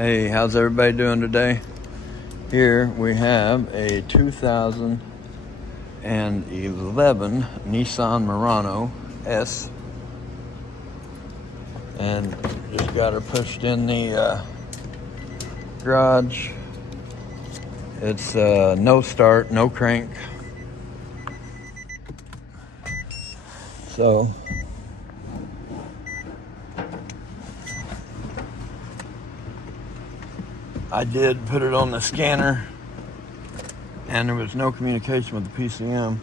Hey, how's everybody doing today? Here we have a 2011 Nissan Murano S, and just got her pushed in the garage. It's no start, no crank. So I did put it on the scanner, and there was no communication with the PCM,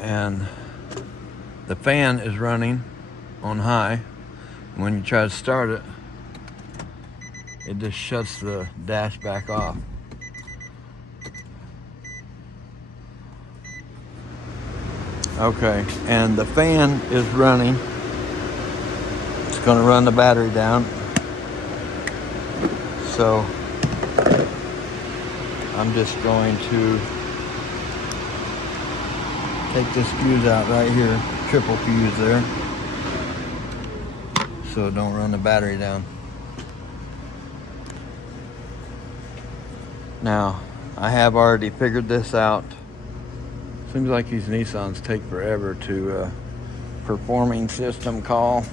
and the fan is running on high. When you try to start it, it just shuts the dash back off. Okay, and the fan is running. It's going to run the battery down. So I'm just going to take this fuse out right here, triple fuse there, so it don't run the battery down. Now, I have already figured this out. Seems like these Nissans take forever to performing system call.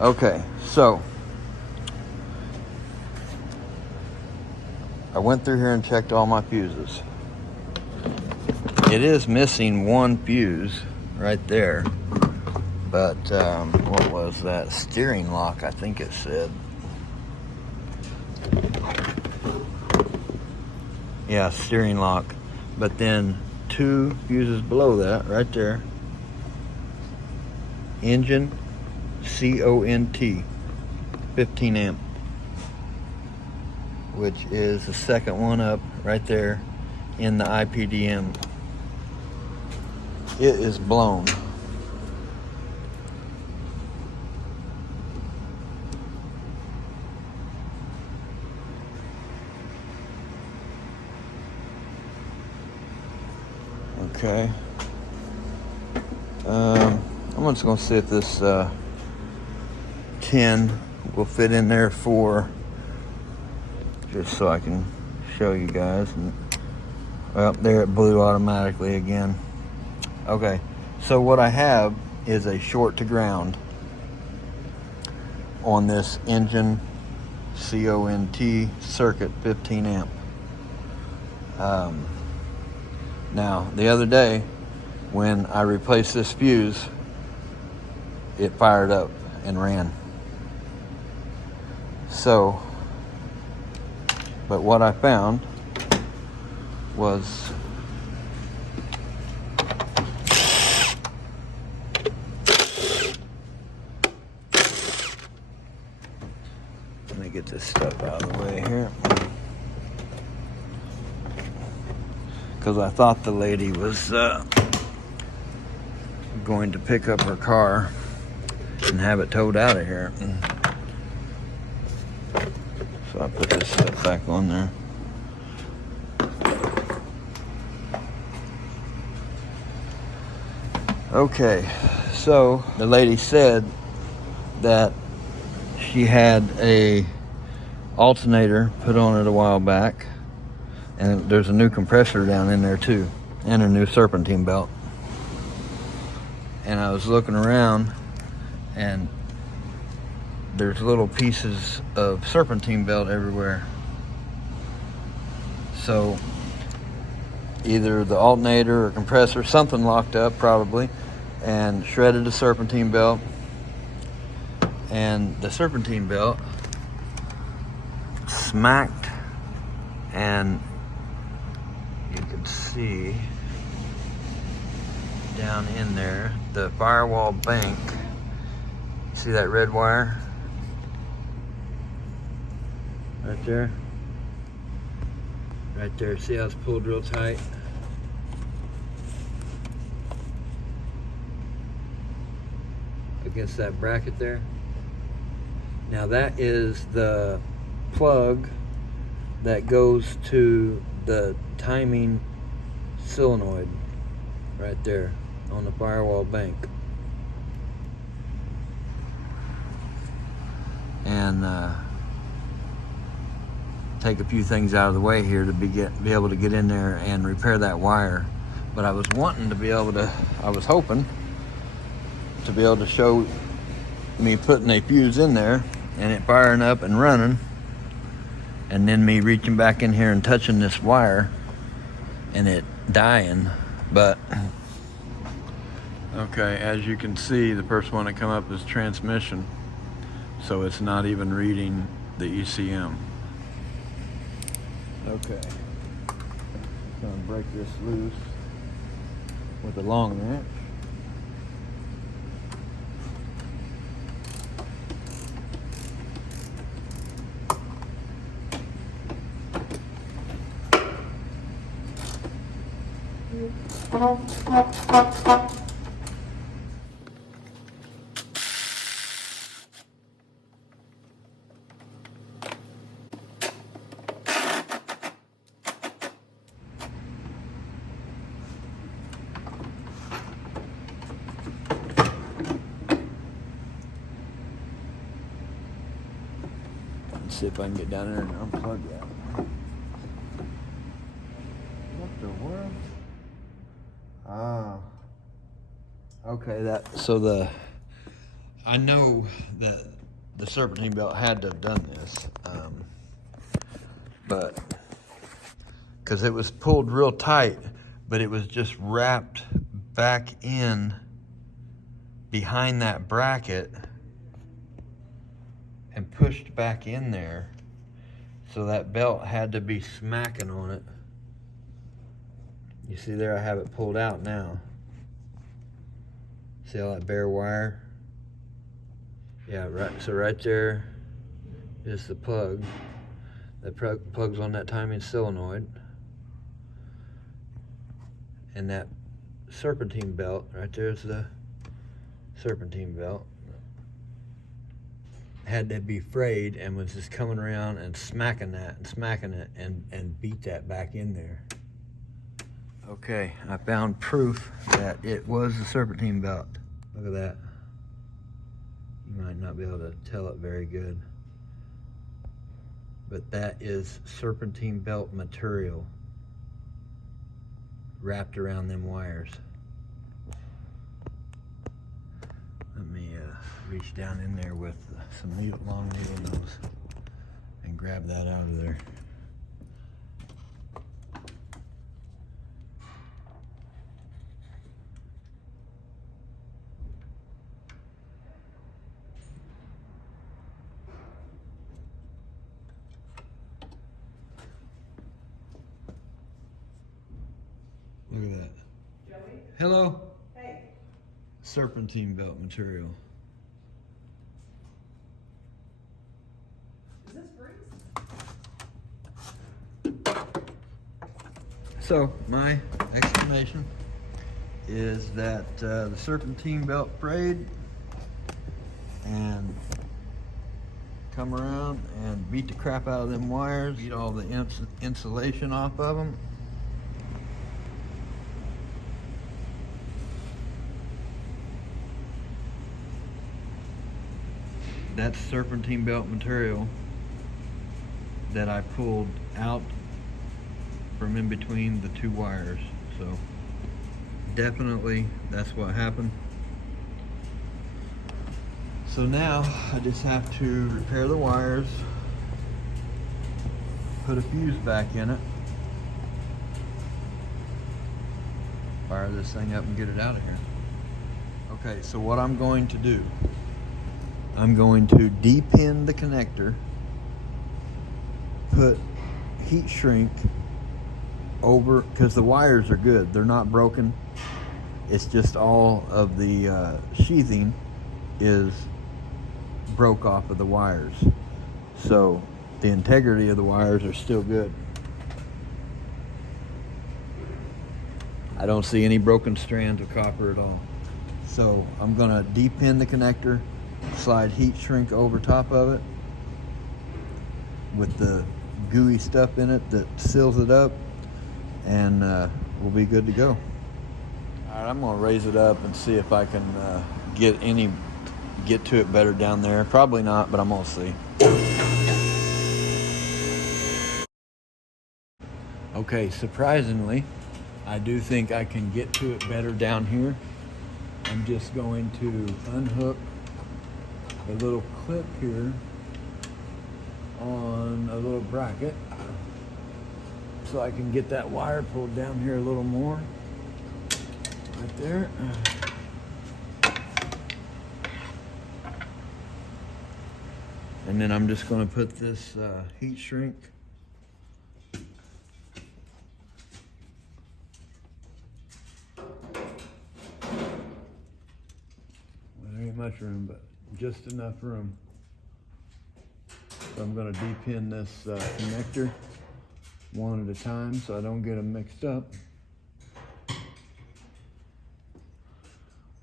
Okay, so I went through here and checked all my fuses. It is missing one fuse right there, but what was that? Steering lock, I think it said. Yeah, steering lock. But then two fuses below that, right there. Engine, CONT, 15 amp. Which is the second one up right there in the IPDM. It is blown. Okay. I'm just gonna see if this tin will fit in there for, just so I can show you guys. And well, there it blew automatically again. Okay, so what I have is a short to ground on this engine CONT circuit, 15 amp. Now, the other day when I replaced this fuse, it fired up and ran. So, but what I found was let me get this stuff out of the way here, because I thought the lady was going to pick up her car and have it towed out of here. So I put this stuff back on there. Okay, so the lady said that she had a alternator put on it a while back, and there's a new compressor down in there too, and a new serpentine belt. And I was looking around, and there's little pieces of serpentine belt everywhere. So either the alternator or compressor, something locked up probably, and shredded the serpentine belt. And the serpentine belt smacked, and you can see down in there the firewall bank. See that red wire right there? Right there. See how it's pulled real tight? Against that bracket there. Now that is the plug that goes to the timing solenoid right there on the firewall bank. And take a few things out of the way here to be able to get in there and repair that wire. But I was wanting to be able to, I was hoping to be able to show me putting a fuse in there and it firing up and running, and then me reaching back in here and touching this wire and it dying. But okay, as you can see, the first one to come up is transmission, so it's not even reading the ECM. Okay, I'm gonna break this loose with a long wrench. Let's see if I can get down there and unplug that. What the world? Ah. Okay, I know that the serpentine belt had to have done this, but because it was pulled real tight, but it was just wrapped back in behind that bracket and pushed back in there, so that belt had to be smacking on it. You see there, I have it pulled out now. See all that bare wire? Yeah, right. So right there is the plug. That plugs on that timing solenoid. And that serpentine belt, right there's the serpentine belt. Had to be frayed and was just coming around and smacking that and smacking it and beat that back in there. Okay, I found proof that it was the serpentine belt. Look at that. You might not be able to tell it very good, but that is serpentine belt material wrapped around them wires. Let me reach down in there with some long needle nose and grab that out of there. Look at that. Joey? Hello? Hey. Serpentine belt material. Is this freeze? So, my explanation is that the serpentine belt frayed and come around and beat the crap out of them wires, beat all the insulation off of them. That's serpentine belt material that I pulled out from in between the two wires. So definitely that's what happened. So now I just have to repair the wires, put a fuse back in it, fire this thing up and get it out of here. Okay, so what I'm going to do, I'm going to de-pin the connector, put heat shrink over, because the wires are good, they're not broken. It's just all of the sheathing is broke off of the wires. So the integrity of the wires are still good. I don't see any broken strands of copper at all. So I'm gonna de-pin the connector, slide heat shrink over top of it with the gooey stuff in it that seals it up, and we'll be good to go. All right, I'm gonna raise it up and see if I can get to it better down there. Probably not, but I'm gonna see. Okay, surprisingly, I do think I can get to it better down here. I'm just going to unhook the little clip here on a little bracket so I can get that wire pulled down here a little more. Right there. And then I'm just going to put this heat shrink there ain't much room, but just enough room. So I'm going to depin this connector one at a time so I don't get them mixed up.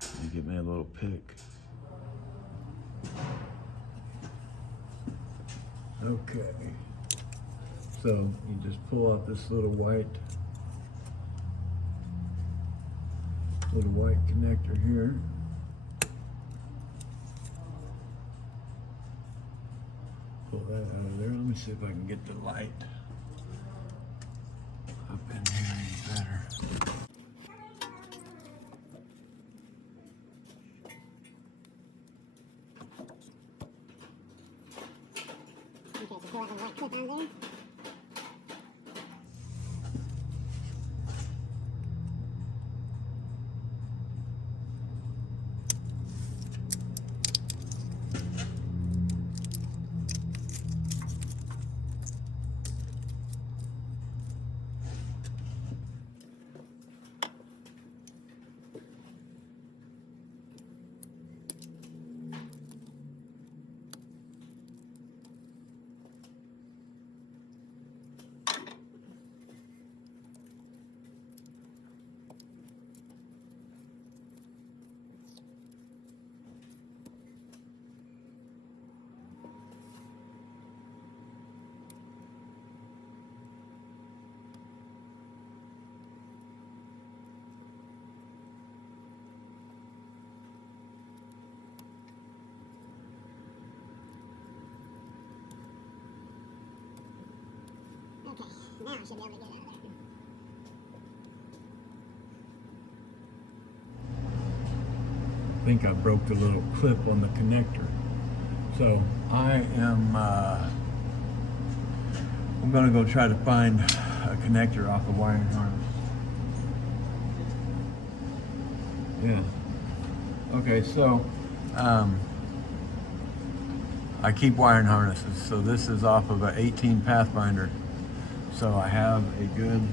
Let me get me a little pick. Okay. So you just pull out this little white connector here. Pull that out of there. Let me see if I can get the light up in here any better. Okay, so pull out the white clip on there. Okay, now I should be able to get out of there. I think I broke the little clip on the connector. So I'm gonna go try to find a connector off the wiring harness. Yeah. Okay, so I keep wiring harnesses. So this is off of an 18 Pathfinder. So I have a good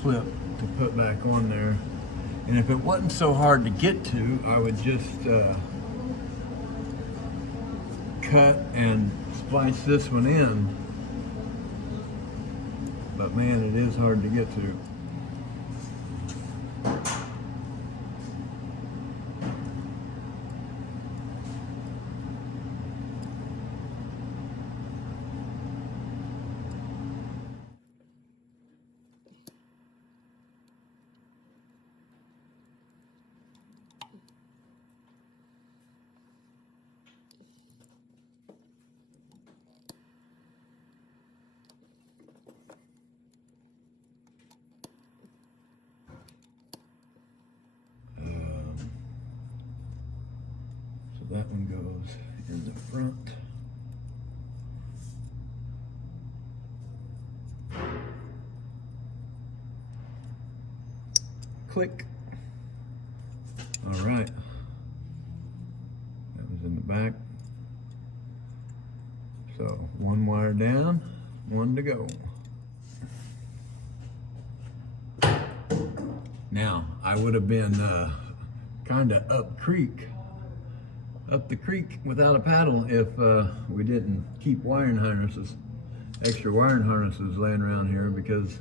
clip to put back on there. And if it wasn't so hard to get to, I would just cut and splice this one in. But man, it is hard to get to. That one goes in the front. Click. All right. That was in the back. So one wire down, one to go. Now, I would have been kind of up the creek without a paddle if we didn't keep wiring harnesses, extra wiring harnesses laying around here, because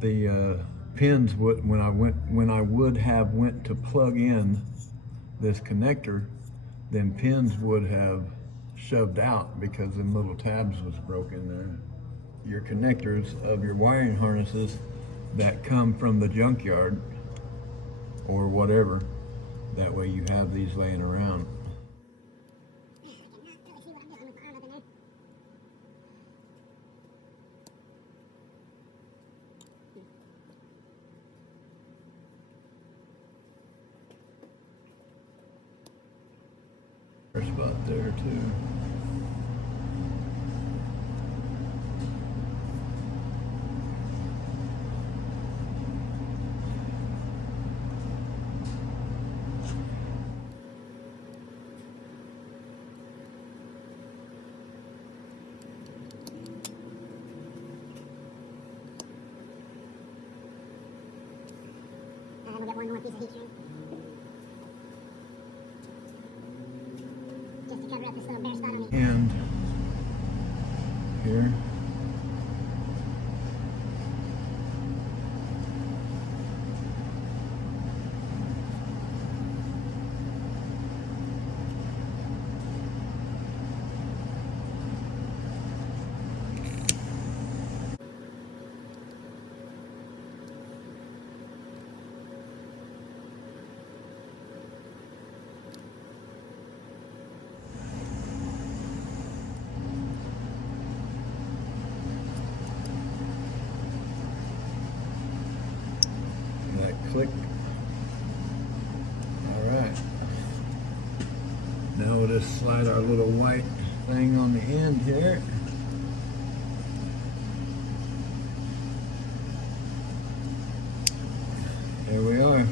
the pins when I would have went to plug in this connector, then pins would have shoved out because them little tabs was broken there. Your connectors of your wiring harnesses that come from the junkyard or whatever, that way you have these laying around. spot there too. I'm gonna get one more piece of heat shrink. Just to cover up this little bare spot on the And here. That click. All right. Now we'll just slide our little white thing on the end here. There we are.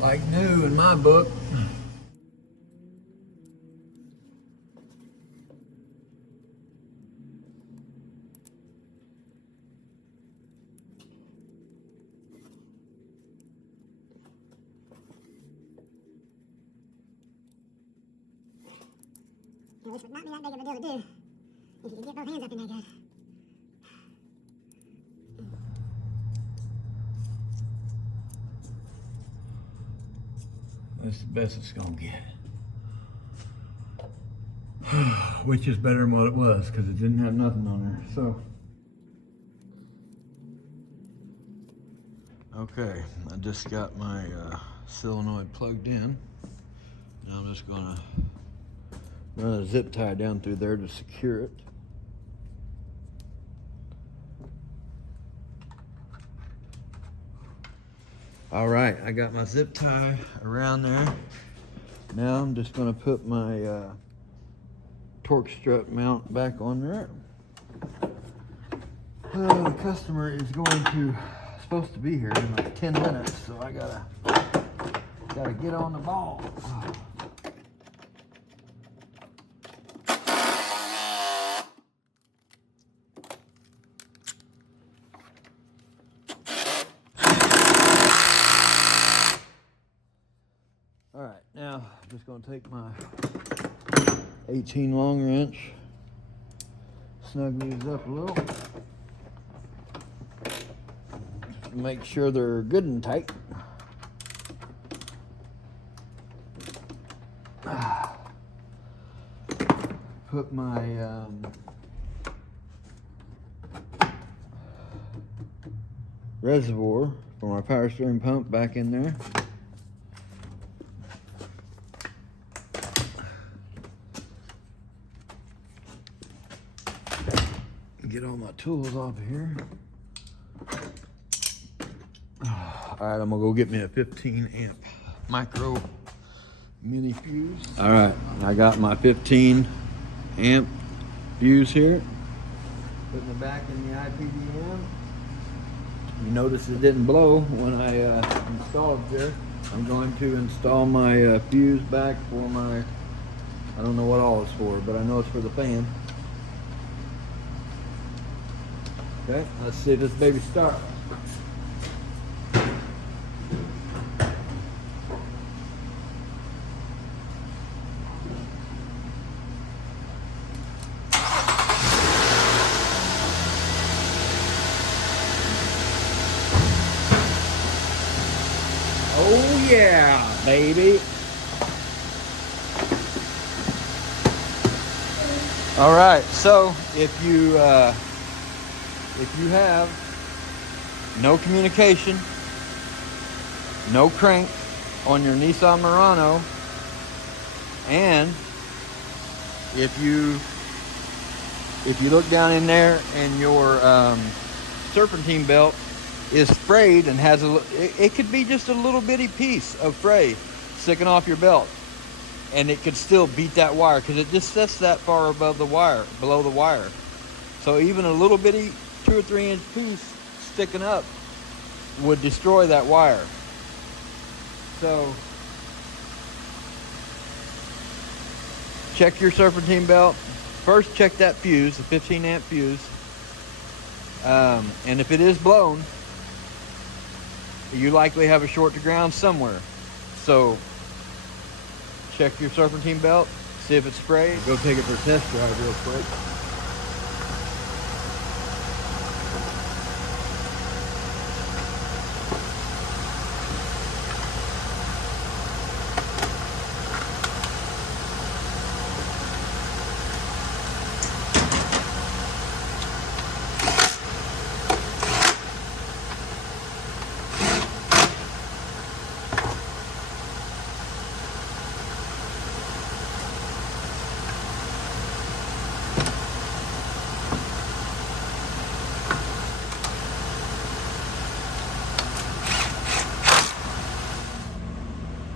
Like new in my book. Now, this would not be that big of a deal to do if you could get both hands up in there good. That's the best it's gonna get. Which is better than what it was, because it didn't have nothing on there. So, okay, I just got my solenoid plugged in. Now I'm just gonna run a zip tie down through there to secure it. All right, I got my zip tie around there. Now I'm just gonna put my torque strut mount back on there. The customer is supposed to be here in like 10 minutes, so I gotta get on the ball. All right, now I'm just gonna take my 18 long wrench, snug these up a little, just make sure they're good and tight. Put my reservoir for my power steering pump back in there. Get all my tools off of here. All right, I'm gonna go get me a 15 amp micro mini fuse. All right, I got my 15 amp fuse here. Putting it back in the IPDM. You notice it didn't blow when I installed it there. I'm going to install my fuse back for my, I don't know what all it's for, but I know it's for the fan. Okay, let's see this baby start. Oh yeah, baby. All right, so if you have no communication, no crank on your Nissan Murano, and if you look down in there and your serpentine belt is frayed and has it could be just a little bitty piece of fray sticking off your belt. and it could still beat that wire because it just sits that far above the wire, below the wire. So even a little bitty 2 or 3 inch piece sticking up would destroy that wire. So check your serpentine belt. First, check that fuse, the 15 amp fuse. And if it is blown, you likely have a short to ground somewhere. So check your serpentine belt, see if it's sprayed. Go take it for a test drive real quick.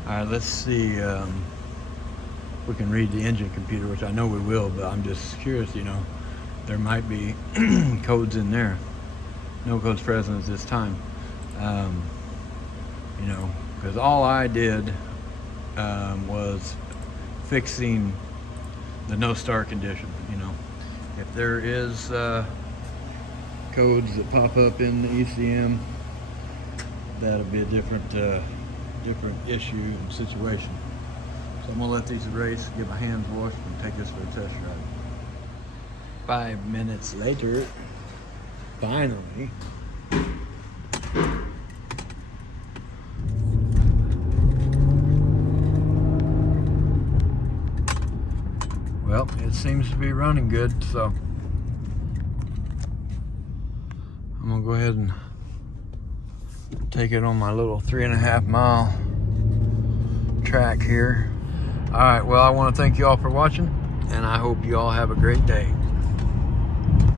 All right, let's see if we can read the engine computer, which I know we will, but I'm just curious, you know, there might be codes in there. No codes present at this time. You know, because all I did was fixing the no start condition, you know. If there is codes that pop up in the ECM, that'll be a different issue and situation. So I'm gonna let these race, get my hands washed, and take this for a test drive. 5 minutes later, finally. Well, it seems to be running good, so I'm gonna go ahead and take it on my little 3.5 mile track here. All right, well, I want to thank you all for watching, and I hope you all have a great day.